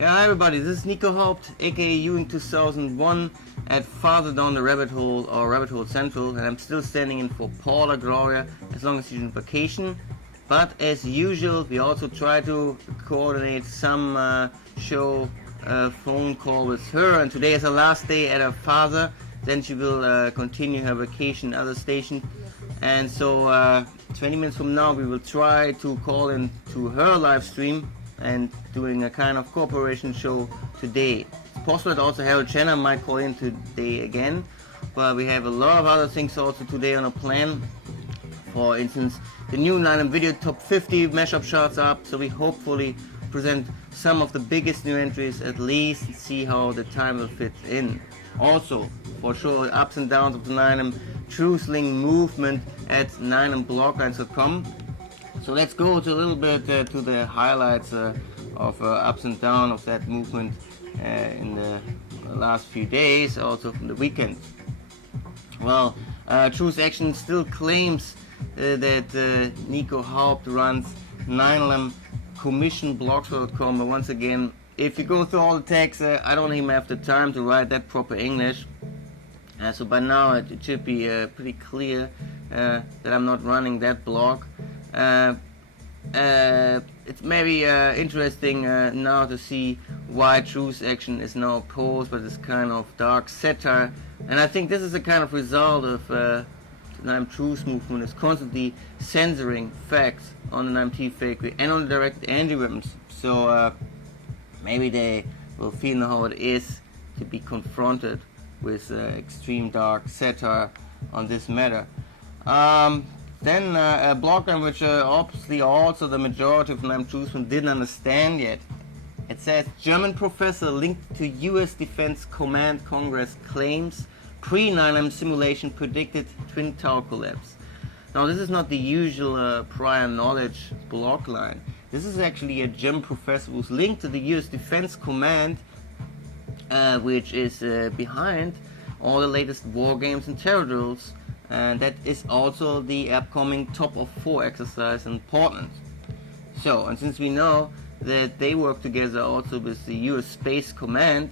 Yeah, hi everybody, this is Nico Haupt, aka you in 2001 at Farther Down the Rabbit Hole or Rabbit Hole Central, and I'm still standing in for Paula Gloria as long as she's on vacation. But as usual, we also try to coordinate some show phone call with her, and today is her last day at her father. Then she will continue her vacation at other station, and so 20 minutes from now we will try to call in to her live stream and doing a kind of cooperation show today. It's possible that also Harold Chenner might call in today again, but we have a lot of other things also today on a plan. For instance, the new 9M video top 50 Mashups Charts up, so we hopefully present some of the biggest new entries at least and see how the time will fit in. Also, for sure, ups and downs of the 9M Truthling movement at 9mblogline.com. So let's go to a little bit to the highlights of ups and downs of that movement in the last few days, also from the weekend. Well, truthaction still claims that Nico Haupt runs 9mcommissionblogs.com, but once again, if you go through all the tags, I don't even have the time to write that proper English. So by now it should be pretty clear that I'm not running that blog. It's maybe interesting now to see why truthaction is now opposed by this kind of dark satire, and I think this is a kind of result of the 9M Truth movement is constantly censoring facts on the 9M fakery and on the directed anti-weapons. So maybe they will feel how it is to be confronted with extreme dark satire on this matter. Then a blogline which obviously also the majority of 9M Truthmen didn't understand yet. It says, German professor linked to US Defense Command Congress claims pre-9M simulation predicted Twin Tower collapse. Now this is not the usual prior knowledge blogline. This is actually a German professor who's linked to the US Defense Command, which is behind all the latest war games and terror drills. And that is also the upcoming TOPOFF4 exercise in Portland. So, and since we know that they work together also with the US Space Command,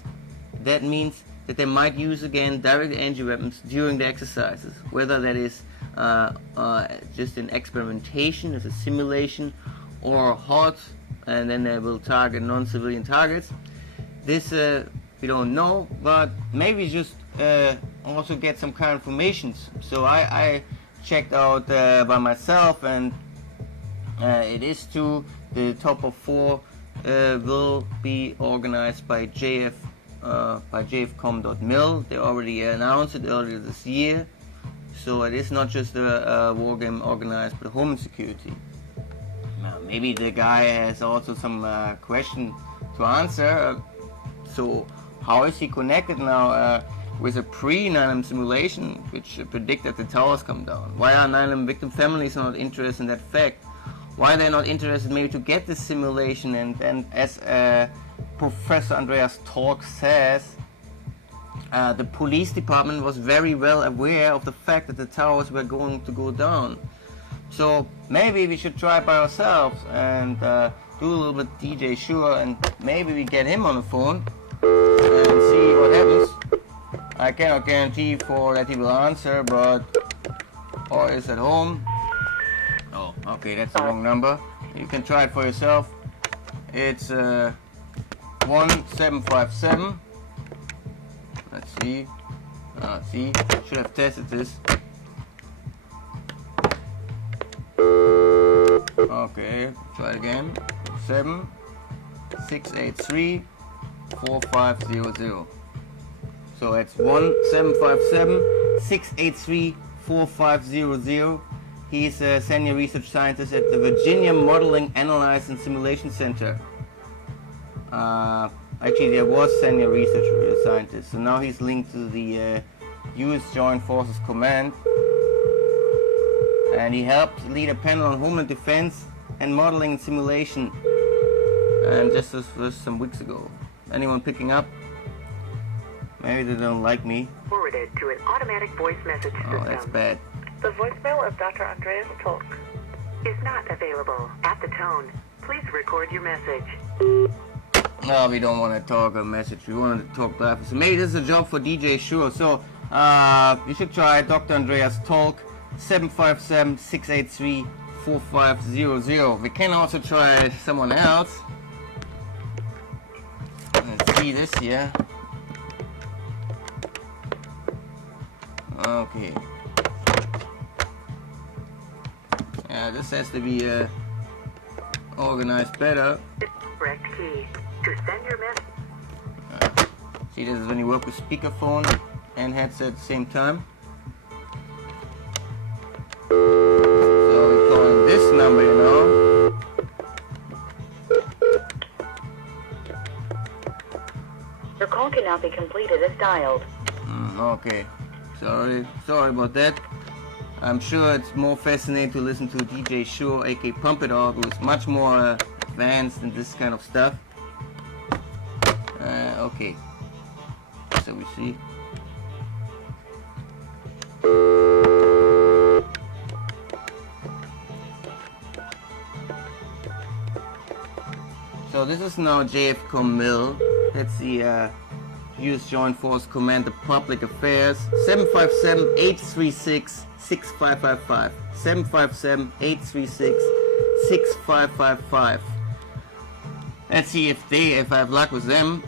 that means that they might use again direct energy weapons during the exercises, whether that is just an experimentation, as a simulation, or hot, and then they will target non-civilian targets. This we don't know, but maybe just also get some kind of information. So I checked out by myself, and it is true. The TOPOFF4 will be organized by JFCOM.mil. They already announced it earlier this year. So it is not just a war game organized by Homeland Security. Now, maybe the guy has also some question to answer. So how is he connected now with a pre-9M simulation which predict that the towers come down? Why are 9M victim families not interested in that fact? Why are they not interested maybe to get this simulation? And as Professor Andreas Tolk says, the police department was very well aware of the fact that the towers were going to go down. So maybe we should try it by ourselves and do a little bit DJ Sure, and maybe we get him on the phone and see what happens. I cannot guarantee for that he will answer, but or is at home. Oh, okay, that's the wrong number. You can try it for yourself. It's 1757. Let's see. See, should have tested this. Okay, try it again. 7683-4500. So it's 1757-683-4500. He's a senior research scientist at the Virginia Modeling, Analysis and Simulation Center. Actually, there was senior research scientist, so now he's linked to the U.S. Joint Forces Command, and he helped lead a panel on homeland defense and modeling and simulation, and just this was some weeks ago. Anyone picking up? Maybe they don't like me. Forwarded to an automatic voice message system. Oh, that's bad. The voicemail of Dr. Andreas Tolk is not available. At the tone, please record your message. No, we don't want to talk a message. We want to talk live. So maybe this is a job for DJ Sure. So you should try Dr. Andreas Tolk 757-683-4500. We can also try someone else. Let's see this here. Okay. Yeah, this has to be organized better. Correct key. To send your message. See, this is when you work with speakerphone and headset at the same time. So we're calling this number, you know. Your call cannot be completed as dialed. Okay. Sorry about that. I'm sure it's more fascinating to listen to DJ Sure, aka Pump It Up, who's much more advanced in this kind of stuff. Okay. So we see. So this is now JFCOM.mil. That's the US Joint Force Command of Public Affairs. 757-836-6555. 757-836-6555. Let's see if I have luck with them.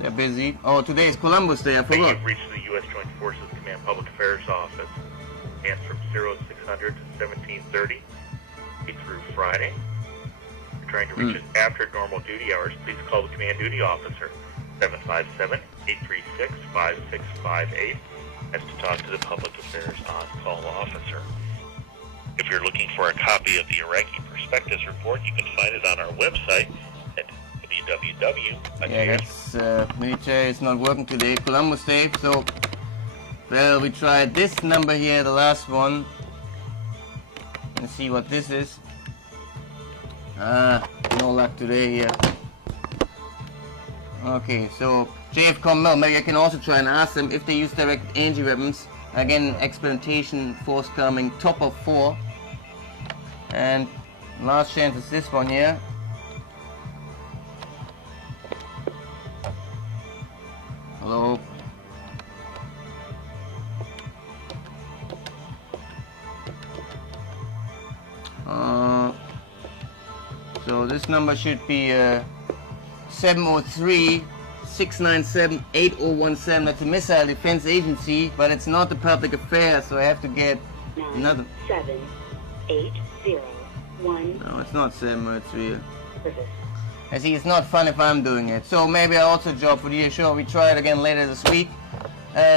They're busy. Oh, today is Columbus Day, I forgot. You've reached the U.S. Joint Forces Command Public Affairs Office. Answer from 0600 to 1730. Through Friday. If you're trying to reach us after normal duty hours, please call the Command Duty Officer, 757-836-5658. That's to talk to the Public Affairs On-Call Officer. If you're looking for a copy of the Iraqi Perspectives Report, you can find it on our website at www. Yeah, that's military is not working today, Columbus Day, so well, we tried this number here, the last one. Let's see what this is. No luck today here. Okay, so JFCOM.mil, maybe I can also try and ask them if they use direct energy weapons. Again, experimentation forthcoming, TOPOFF4. And last chance is this one here. Hello. So this number should be 703-697-8017. That's a Missile Defense Agency, but it's not the Public Affairs, so I have to get another. 97801. No, it's not 703. I see, it's not fun if I'm doing it. So maybe I also job for the show. We try it again later this week.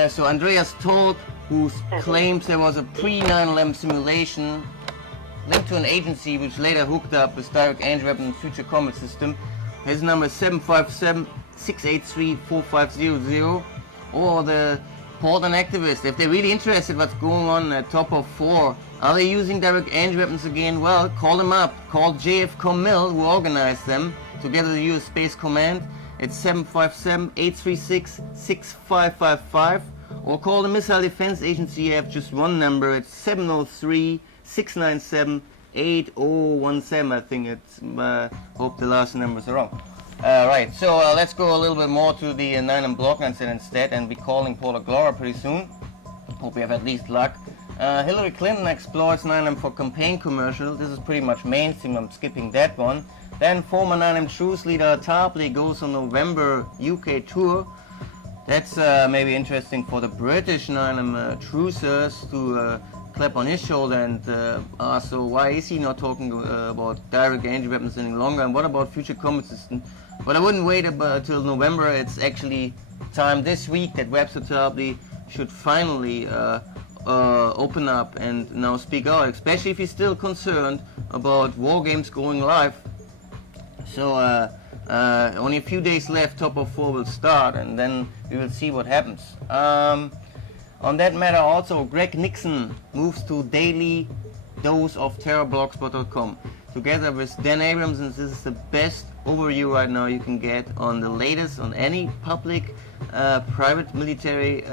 So Andreas Tolk, who claims there was a pre-9/11 simulation linked to an agency which later hooked up with direct energy weapon future combat system. His number is 757-683-4500. Or the Portland activists, if they're really interested what's going on at TOPOFF4, are they using direct energy weapons again? Well, call them up. Call JFCOM.mil, who organized them, together with the US Space Command. It's 757-836-6555. Or call the Missile Defense Agency. You have just one number. It's 703-697-8017. I think it's, hope the last numbers are wrong. Right, so let's go a little bit more to the 9M blogline set instead, and be calling Paula Gloria pretty soon. Hope we have at least luck. Hillary Clinton explores 9M for campaign commercial. This is pretty much mainstream, I'm skipping that one. Then former 9M Truce leader Tarpley goes on November UK tour. That's maybe interesting for the British 9M trucers to clap on his shoulder and ask, so why is he not talking about direct energy weapons any longer, and what about future combat system? But I wouldn't wait till November. It's actually time this week that Webster Tarpley should finally open up and now speak out, especially if he's still concerned about war games going live. So only a few days left, TOPOFF4 will start, and then we will see what happens. On that matter also, Greg Nixon moves to daily dose of terrorblogspot.com. together with Dan Abrams, and this is the best overview right now you can get on the latest on any public private military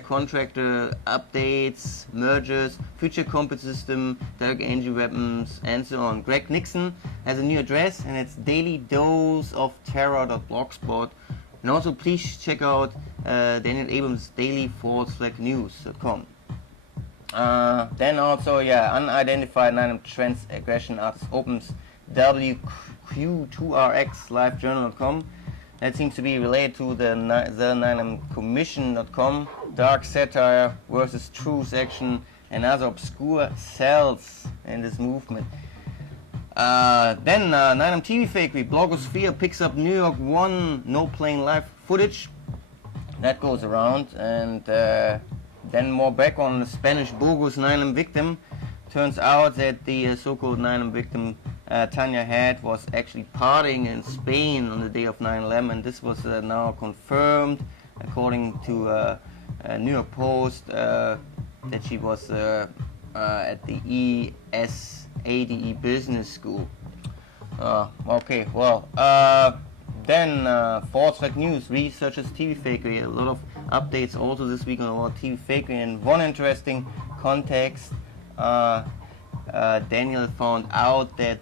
contractor updates, mergers, future combat system, direct energy weapons, and so on. Greg Nixon has a new address, and it's dailydoseofterror.blogspot. And also please check out Daniel Abrams' daily/news.com. Then also, unidentified 9M Transaggression Artist opens WQ2RX livejournal.com. That seems to be related to the 9M Commission.com, dark satire versus truthaction and other obscure cells in this movement. Then 9M TV Fakery, blogosphere picks up New York 1 no plane live footage. That goes around, and then more background on the Spanish bogus 9M victim. Turns out that the so-called 9M victim Tanya had was actually partying in Spain on the day of 9/11. This was now confirmed according to New York Post that she was at the ESADE Business School. Okay, well, then false fake news, researchers TV fakery. A lot of updates also this week on about TV fakery. And one interesting context, Daniel found out that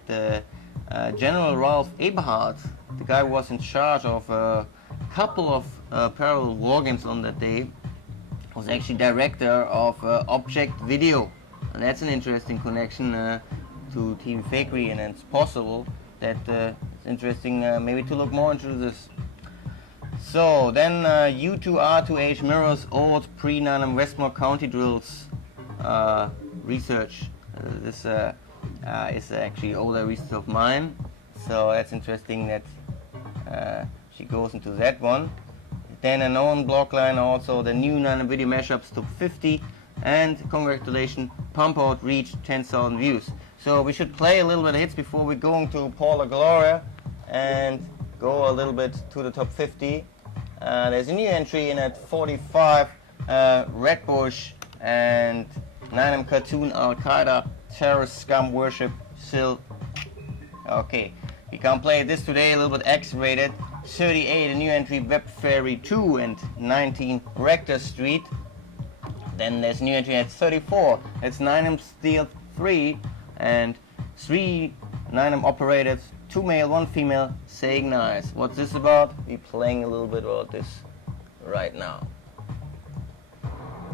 General Ralph Eberhard, the guy who was in charge of a couple of parallel war games on that day, was actually director of Object Video. And that's an interesting connection to TV fakery, and it's possible that it's interesting maybe to look more into this. So then U2R2H mirrors old pre-9M Westmore County drills research. This is actually older research of mine, so that's interesting that she goes into that one. Then an own blogline, also the new 9M video mashups top 50, and congratulations, Pump Out reached 10,000 views. So we should play a little bit of hits before we go into Paula Gloria and go a little bit to the top 50. There's a new entry in at 45, Red Bush and 9M cartoon Al Qaeda terrorist scum worship still. Okay, we can't play this today, a little bit X-rated. 38, a new entry Web Fairy 2 and 19 Rector Street. Then there's a new entry at 34, it's 9M Steel 3 and 3 9M operatives, 2 male, 1 female, saying nice. What's this about? We're playing a little bit about this right now.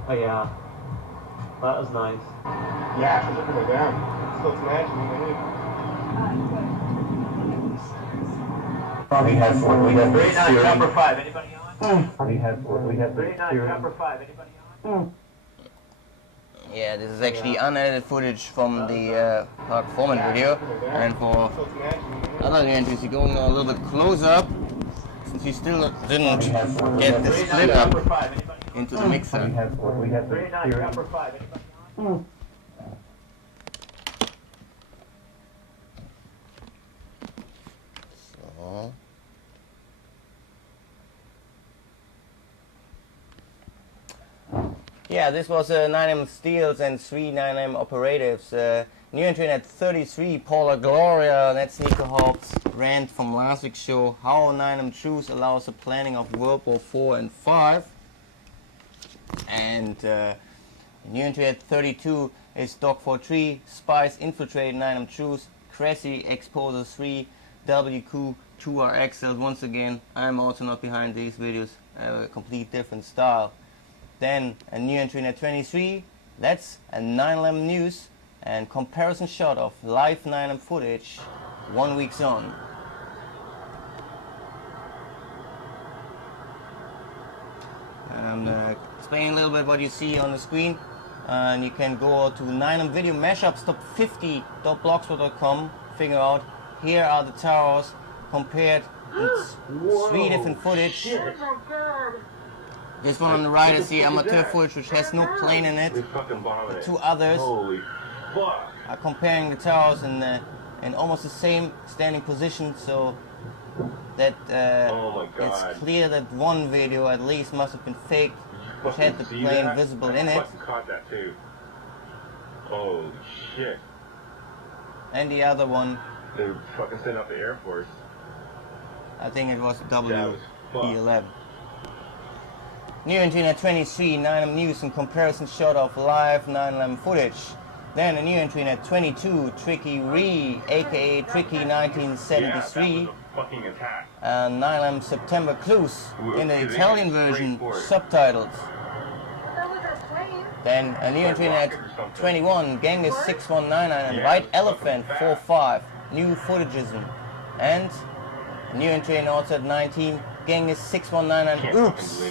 Oh yeah, that was nice. Yeah, I'm looking at them. So it's magic. We have 39 Copper 5. Anybody on? We have 39 Copper 5. Anybody on? Yeah, this is actually unedited footage from the Park Foreman video, and for other entries you're going a little bit close up, since you still didn't get the split up into the mixer. We have 39 Copper 5. Anybody on? So. Yeah, this was 9M Steels and 3 9M Operatives. New entry at 33, Paula Gloria. That's Nico Haupt's rant from last week's show. How 9M Truth allows the planning of World War 4 and 5. And new entry at 32 is Dog43, Spies infiltrate 9M Truth. Cressy exposes 3 WQ2RX. Once again, I'm also not behind these videos. I have a complete different style. Then a new entry at 23, that's a 9/11 news and comparison shot of live 9M footage 1 week on. I'm explaining a little bit what you see on the screen, and you can go to 9M video mashups top 50.blogspot.com, figure out here are the towers compared with 3 different footage. This one on the right is the amateur footage, which has no plane in it. The 2 others are comparing the towers in almost the same standing position, so that it's clear that one video at least must have been faked, which had the plane visible in it. Caught that too. Holy shit. And the other one, They fucking set up the Air Force. I think it was That was fucked. W11. New entry 23, 9M news and comparison shot of live 9M footage. Then a new entry at 22, Tricky Ree, aka Tricky 1973. Yeah, that was a fucking attack. 9M September clues in the Italian version, subtitles. Then a new entry at 21, Genghis 6199 and White Elephant 45, new footagism. And a new entry also at 19, Genghis 6199, oops,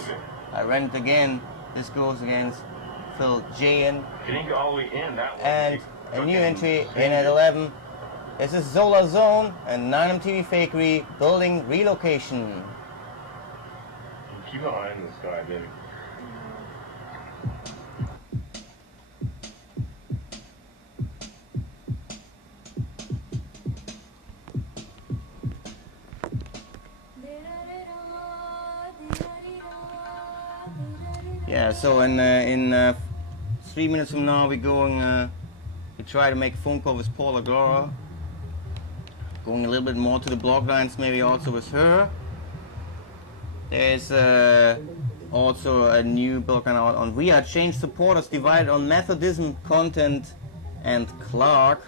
I ran it again. This goes against Phil Jayan. Didn't go all the way in that way. And a new entry in at 11, this is Zola Zone and 9M TV Fakery, building relocation. Keep an eye on this guy, baby. Yeah, so in 3 minutes from now we're going to try to make a phone call with Paula Gloria. Going a little bit more to the blog lines, maybe also with her. There's also a new blog line out on We Are Change Supporters divided on Methodism, content and Clark.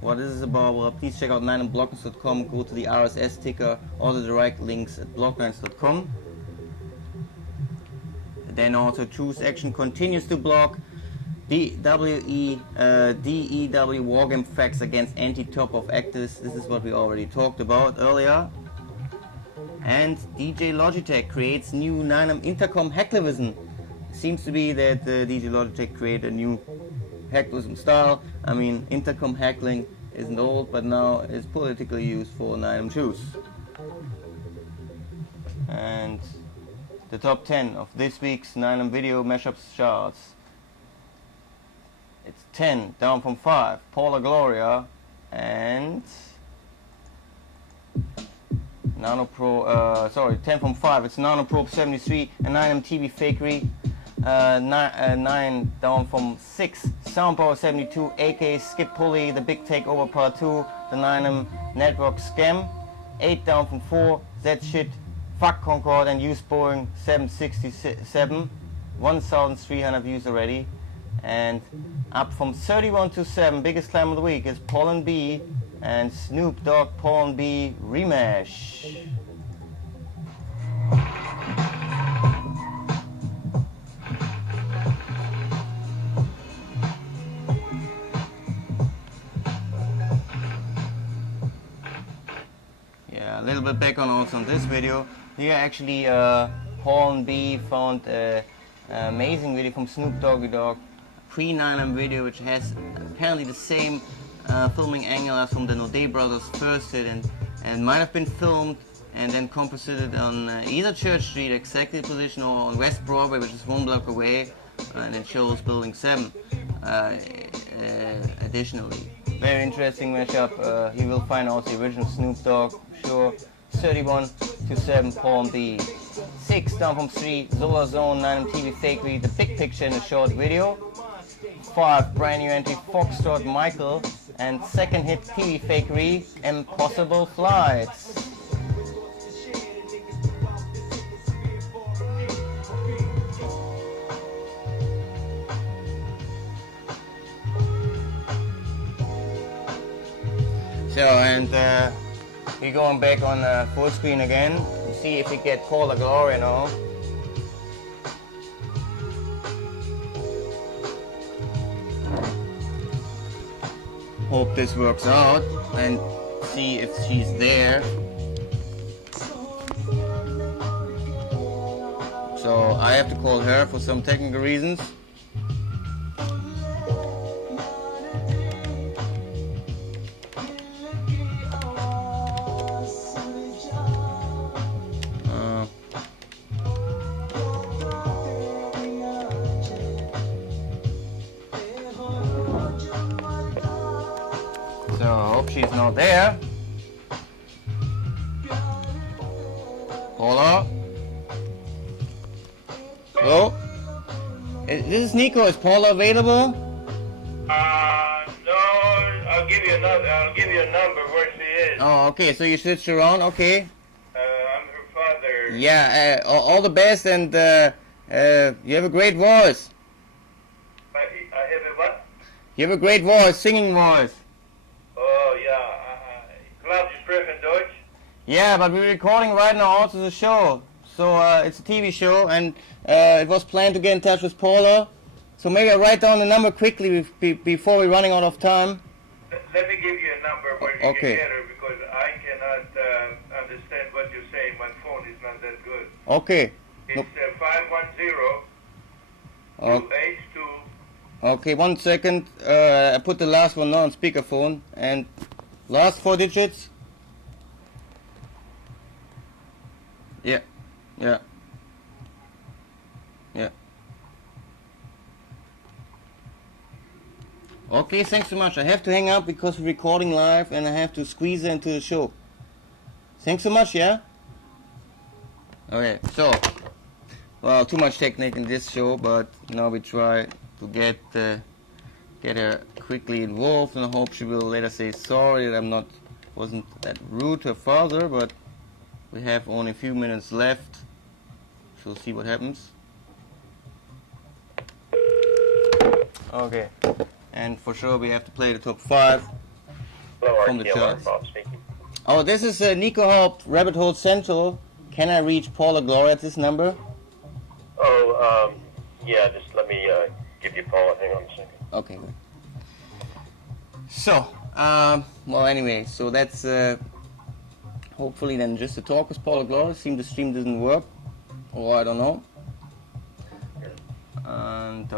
What is this about? Well, please check out 9mbloggers.com, go to the RSS ticker or the direct links at bloglines.com. Then also truthaction continues to block DEW Wargame Facts against anti-TOPOFF activists. This is what we already talked about earlier. And DJ Logitech creates new 9M intercom hacktivism. Seems to be that DJ Logitech created a new hacktivism style. I mean, intercom heckling isn't old, but now it's politically used for 9M shoes. And the top 10 of this week's 9M video Mashups Charts. It's 10 down from 5, Paula Gloria and 10 from 5, it's Nanoprobe 73 and 9M TV Fakery. 9 down from 6, Soundpower 72, aka Skip Pulley, The Big Takeover Part 2, the 9M Network Scam. 8 down from 4, That Shit, Fuck Concord and Use Boeing 767, 1,300 views already. And up from 31 to 7, biggest climb of the week is Paul B and Snoop Dogg Paul B Rematch. Yeah, a little bit back on also on this video. Here actually Paul B found an amazing video from Snoop Doggy Dogg, pre-9M video, which has apparently the same filming angle as from the Node Brothers' first hit, and might have been filmed and then composited on either Church Street, exactly the position, or on West Broadway, which is 1 block away, and it shows Building 7 additionally. Very interesting mashup. You will find also the original Snoop Dogg, sure. 31 to 7, Paul B. 6 down from 3, Zola Zone, 9M TV Fakery, The Big Picture in a short video. 5, brand new entry, Foxtrot Michael, and second hit TV Fakery, Impossible Flights. So, and we're going back on full screen again to see if we get Paula Gloria now. Hope this works out and see if she's there. So I have to call her for some technical reasons. So I hope she's not there. Paula? Hello? This is Nico. Is Paula available? No, I'll give you a number where she is. Oh, okay, so you switched around, okay. I'm her father. Yeah, all the best, and you have a great voice. I have a what? You have a great voice, singing voice. Oh, yeah. Glaubt you sprechen Deutsch? Yeah, but we're recording right now also the show. So it's a TV show, and it was planned to get in touch with Paula. So maybe I write down the number quickly before we're running out of time. Let me give you a number where you Okay. can get her, because I cannot understand what you're saying. My phone is not that good. Okay. It's Nope. 510 Oh, 282. okay, 1 second. I put the last one now on speakerphone, and last 4 digits. Yeah, yeah, yeah. Okay, thanks so much. I have to hang up because we're recording live and I have to squeeze her into the show. Thanks so much, yeah? Okay, so, well, too much technique in this show, but now we try to get her quickly involved, and I hope she will let us say sorry that wasn't that rude to her father, but we have only a few minutes left. We'll see what happens. Okay. And for sure we have to play the top 5 Hello, from the charts. Bob speaking. Oh, this is Nico Haupt, Rabbit Hole Central. Can I reach Paula Gloria at this number? Oh, yeah, just let me give you Paula. Hang on a second. Okay, good. So, well, anyway, so that's hopefully then just a talk with Paula Gloria. Seems the stream didn't work, or I don't know. And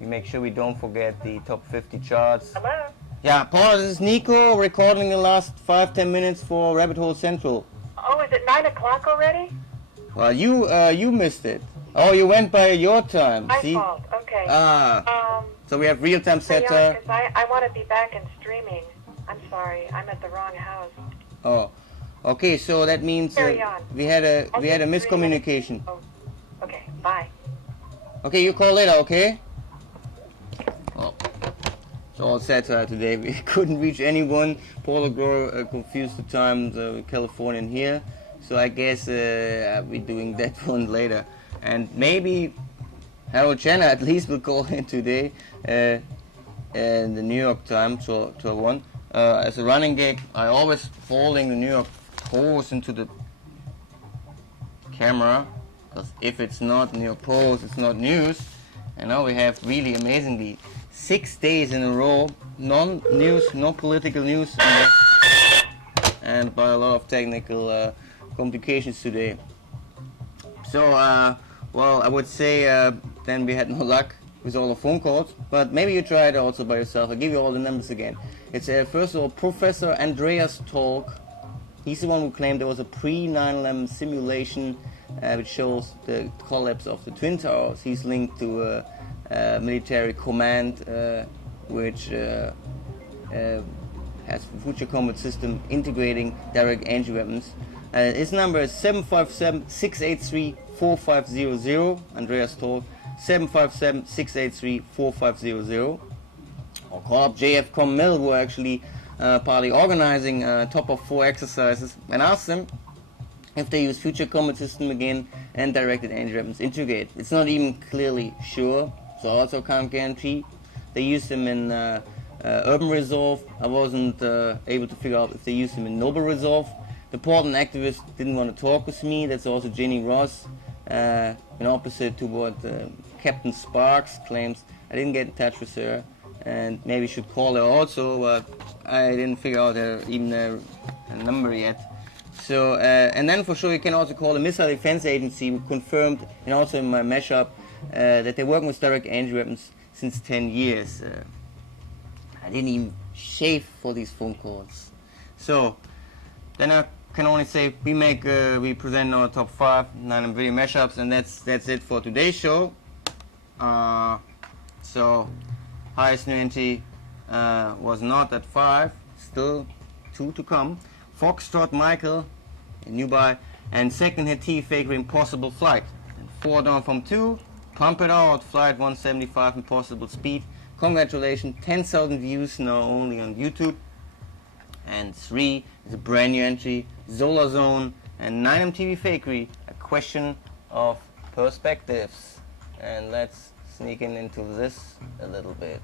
we make sure we don't forget the top 50 charts. Hello? Yeah, Paula, this is Nico recording the last 5-10 minutes for Rabbit Hole Central. Oh, is it 9 o'clock already? Well, you missed it. Oh, you went by your time. My See? fault. Okay. So we have real-time setter. Because I want to be back in streaming. I'm sorry. I'm at the wrong house. Oh, okay. So that means Carry on. we had a I'll we had a just stream it. miscommunication. Oh, okay. Bye. Okay, you call later, okay? Oh, it's all setter today. We couldn't reach anyone. Paula Gloria confused the times Californian here. So I guess we're doing that one later. And maybe Harold Jenner at least will call in today in the New York time, 12:01. As a running gag, I always folding the New York Post into the camera, because if it's not New York Post, it's not news. And now we have really amazingly 6 days in a row, non-news, no political news, and by a lot of technical complications today. So, well, I would say then we had no luck with all the phone calls, but maybe you try it also by yourself. I'll give you all the numbers again. It's first of all Professor Andreas Tolk. He's the one who claimed there was a pre-9/11 simulation which shows the collapse of the Twin Towers. He's linked to a military command which has a future combat system integrating direct entry weapons. His number is 757-683-4500, Andreas Tolk, 757-683-4500. Or call up JFCOM.mil, who are actually partly organizing TOPOFF4 exercises, and ask them if they use future combat system again and directed entry weapons integrate. It's not even clearly sure, so I also can't guarantee. They use them in Urban Resolve. I wasn't able to figure out if they use them in Noble Resolve. The Portland activist didn't want to talk with me. That's also Jenny Ross, in opposite to what Captain Sparks claims. I didn't get in touch with her, and maybe should call her also, but I didn't figure out even her number yet. So, and then for sure you can also call the Missile Defense Agency, who confirmed, and also in my mashup, that they're working with direct entry weapons since 10 years. I didn't even shave for these phone calls. So, then I can only say we present our top 5 9 video mashups, and that's it for today's show. So, highest new entry was not at 5, still 2 to come. Foxtrot Michael, a new buy, and second hit T Faker Impossible Flight. And 4 down from 2, Pump It Out, Flight 175 Impossible Speed, Congratulations, 10,000 views now only on YouTube. And 3 is a brand new entry, Solar Zone, and 9 TV Fakery, a question of perspectives. And let's sneak into this a little bit.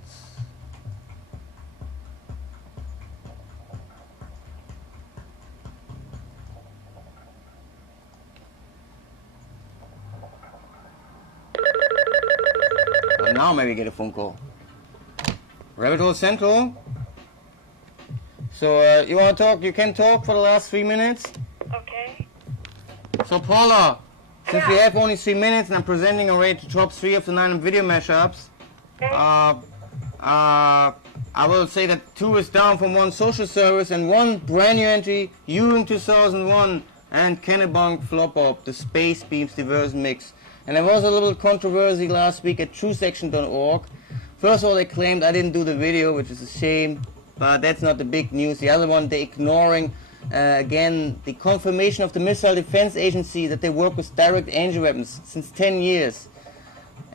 But now maybe get a phone call. Rabbit Hole Central. So you want to talk? You can talk for the last 3 minutes. Okay. So Paula, since we have only 3 minutes and I'm presenting already the top 3 of the 9 video mashups, I will say that 2 is down from 1 social service and 1 brand new entry, Ewing 2001 and Kennebunk Flop Up, the Space Beams Diversion Mix. And there was a little controversy last week at truthaction.org. First of all, they claimed I didn't do the video, which is a shame, but that's not the big news. The other one, they're ignoring, again, the confirmation of the Missile Defense Agency that they work with direct energy weapons since 10 years.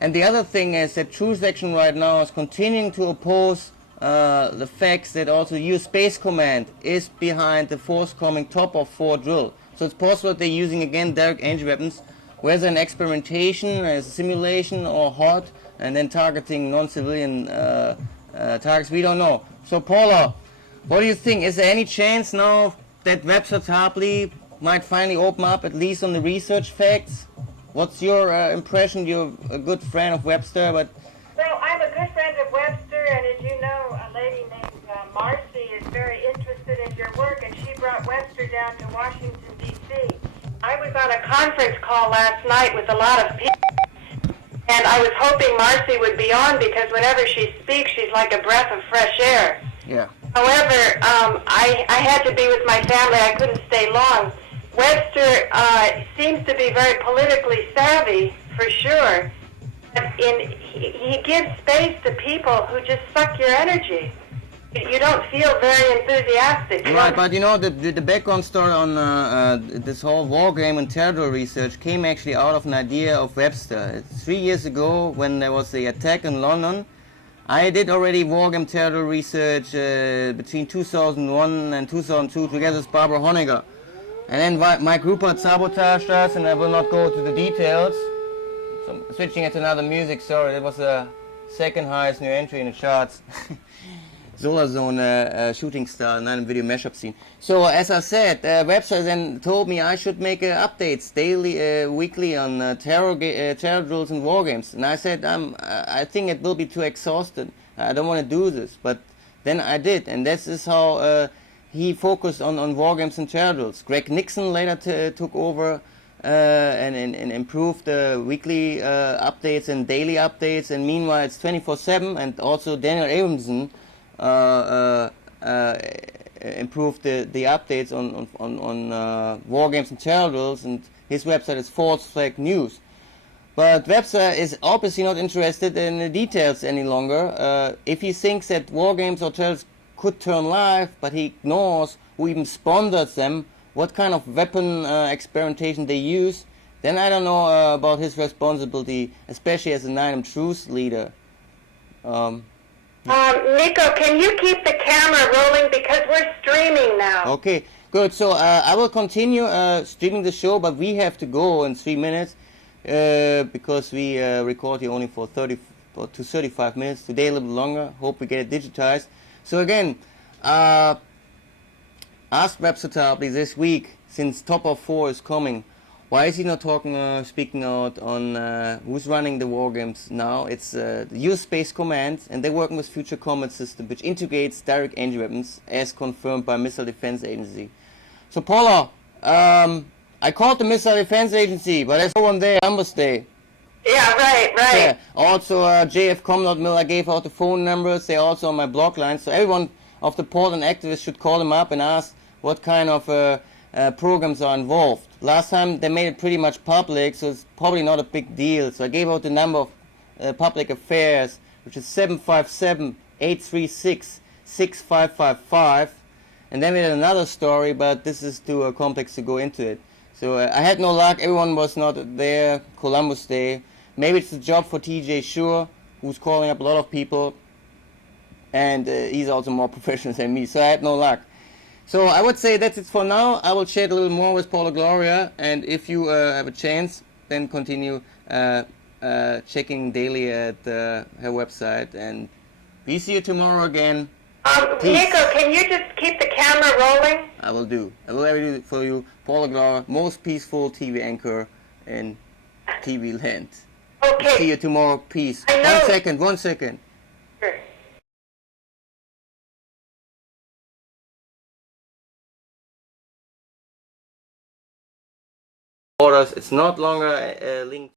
And the other thing is that truthaction right now is continuing to oppose the facts that also US Space Command is behind the forthcoming TOPOFF4 drill. So it's possible that they're using again direct energy weapons, whether in experimentation, as a simulation, or hot, and then targeting non-civilian targets, we don't know. So Paula, what do you think? Is there any chance now that Webster Tarpley might finally open up, at least on the research facts? What's your impression? You're a good friend of Webster, but... Well, I'm a good friend of Webster, and as you know, a lady named Marcy is very interested in your work, and she brought Webster down to Washington, D.C. I was on a conference call last night with a lot of people, and I was hoping Marcy would be on because whenever she speaks, she's like a breath of fresh air. Yeah. However, I had to be with my family. I couldn't stay long. Webster seems to be very politically savvy, for sure. But he gives space to people who just suck your energy. You don't feel very enthusiastic. Right, but you know, the background story on this whole war game and terror research came actually out of an idea of Webster. 3 years ago, when there was the attack in London, I did already war game terror research between 2001 and 2002 together with Barbara Honegger. And then my group had sabotaged us, and I will not go to the details. So I'm switching it to another music, sorry, that was the second highest new entry in the charts. Solar Zone shooting star, 9 video mashup scene. So as I said, Webster then told me I should make updates daily, weekly on terror drills and war games. And I said, I think it will be too exhausted. I don't want to do this. But then I did, and this is how he focused on war games and terror drills. Greg Nixon later took over and improved the weekly updates and daily updates. And meanwhile, it's 24/7, and also Daniel Abramson improved the updates on war games and terror drills, and his website is False Flag News. But Webster is obviously not interested in the details any longer. If he thinks that war games or terror drills could turn live, but he ignores who even sponsors them, what kind of weapon experimentation they use, then I don't know about his responsibility, especially as a 9 Truth leader. Nico, can you keep the camera rolling because we're streaming now? Okay, good. So I will continue streaming the show, but we have to go in 3 minutes because we record here only for 30 to 35 minutes. Today a little longer. Hope we get it digitized. So again, ask Webster Tarpley this week, since TOPOFF4 is coming, why is he not speaking out on who's running the war games now? It's the US Space Command, and they're working with Future Combat System, which integrates direct energy weapons, as confirmed by Missile Defense Agency. So Paula, I called the Missile Defense Agency, but there's no one there. Columbus Day. Yeah, right. Yeah. Also, JFCOM.mil, I gave out the phone numbers. They're also on my blog line. So everyone of the Portland activists should call them up and ask what kind of programs are involved. Last time they made it pretty much public, so it's probably not a big deal. So I gave out the number of public affairs, which is 757-836-6555. And then we had another story, but this is too complex to go into it. So I had no luck. Everyone was not there. Columbus Day. Maybe it's a job for TJ Shure, who's calling up a lot of people. and he's also more professional than me, so I had no luck. So I would say that's it for now. I will chat a little more with Paula Gloria, and if you have a chance, then continue checking daily at her website, and we see you tomorrow again. Nico, can you just keep the camera rolling? I will do. I will do it for you. Paula Gloria, most peaceful TV anchor in TV land. Okay. See you tomorrow. Peace. I know. 1 second. Sure. Orders. It's not longer a link.